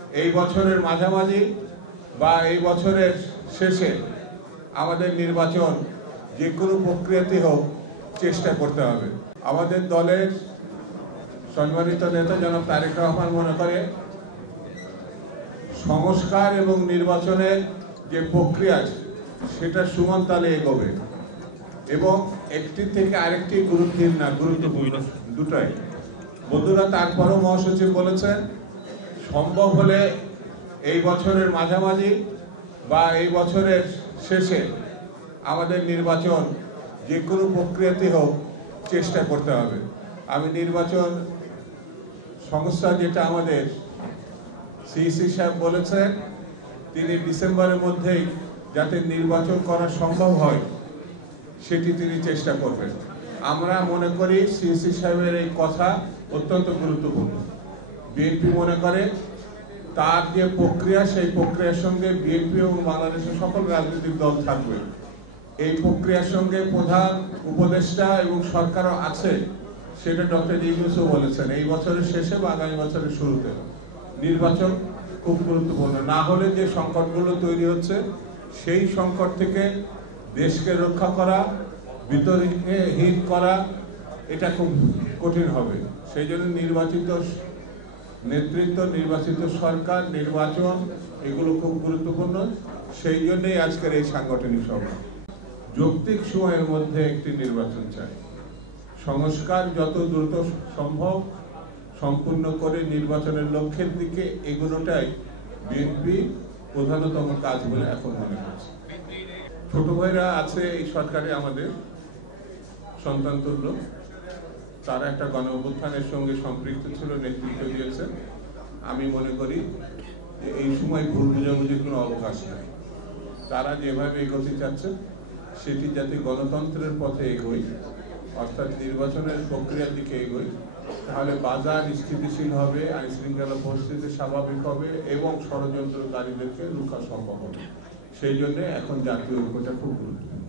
এই বছরের মাঝামাঝি বা এই বছরের শেষে আমাদের নির্বাচন যে কোনো প্রক্রিয়াতে হোক চেষ্টা করতে হবে। আমাদের দলের সম্মানিত নেতা জনাব তারেক রহমান মনে করে সংস্কার এবং নির্বাচনের যে প্রক্রিয়া সেটা সমান তালে এগোবে এবং একটি থেকে আরেকটি গুরুত্বপূর্ণ দুটাই। বন্ধুরা, তারপরও মহাসচিব বলেছেন সম্ভব হলে এই বছরের মাঝামাঝি বা এই বছরের শেষে আমাদের নির্বাচন যে কোনো প্রক্রিয়াতে হোক চেষ্টা করতে হবে। আমি নির্বাচন সংস্থা যেটা আমাদের সিইসি সাহেব বলেছেন তিনি ডিসেম্বরের মধ্যেই যাতে নির্বাচন করা সম্ভব হয় সেটি তিনি চেষ্টা করবেন। আমরা মনে করি সিইসি সাহেবের এই কথা অত্যন্ত গুরুত্বপূর্ণ। বিএনপি মনে করে তার যে প্রক্রিয়া সেই প্রক্রিয়ার সঙ্গে বিএনপি এবং বাংলাদেশের সকল রাজনৈতিক দল থাকবে। এই প্রক্রিয়ার সঙ্গে প্রধান উপদেষ্টা এবং সরকারও আছে, সেটা ডক্টর ইউনূসও বলেছেন। এই বছরের শেষে বা আগামী বছরের শুরুতে নির্বাচন খুব গুরুত্বপূর্ণ। না হলে যে সংকটগুলো তৈরি হচ্ছে সেই সংকট থেকে দেশকে রক্ষা করা, বিতর্কহীন করা এটা খুব কঠিন হবে। সেই জন্য নির্বাচিত নেতৃত্ব, নির্বাচিত সরকার, নির্বাচন এগুলো খুব গুরুত্বপূর্ণ। সেই জন্যই আজকের এই সাংগঠনিক সভা। যৌক্তিক সময়ের মধ্যে একটি নির্বাচন চাই। সংস্কার যত দ্রুত সম্ভব সম্পূর্ণ করে নির্বাচনের লক্ষ্যের দিকে এগুলোটাই বিএনপি প্রধানতম কাজ বলে এখন মনে করছে। ছোট ভাইরা আছে এই সরকারে, আমাদের সন্তান তুল্য, তারা একটা গণ অভ্যুত্থানের সঙ্গে সম্পৃক্ত ছিল, নেতৃত্ব দিয়েছে। আমি মনে করি যে এই সময় ভুল বোঝাবুঝির কোনো অবকাশ নেই। তারা যেভাবে এগোতে চাচ্ছে সেটি যাতে গণতন্ত্রের পথে এগোয়, অর্থাৎ নির্বাচনের প্রক্রিয়ার দিকে এগোয়, তাহলে বাজার স্থিতিশীল হবে, আইন শৃঙ্খলা পরিস্থিতি স্বাভাবিক হবে এবং ষড়যন্ত্রকারীদেরকে রোখা সম্ভব হবে। সেই জন্য এখন জাতীয় ঐক্যটা খুব গুরুত্বপূর্ণ।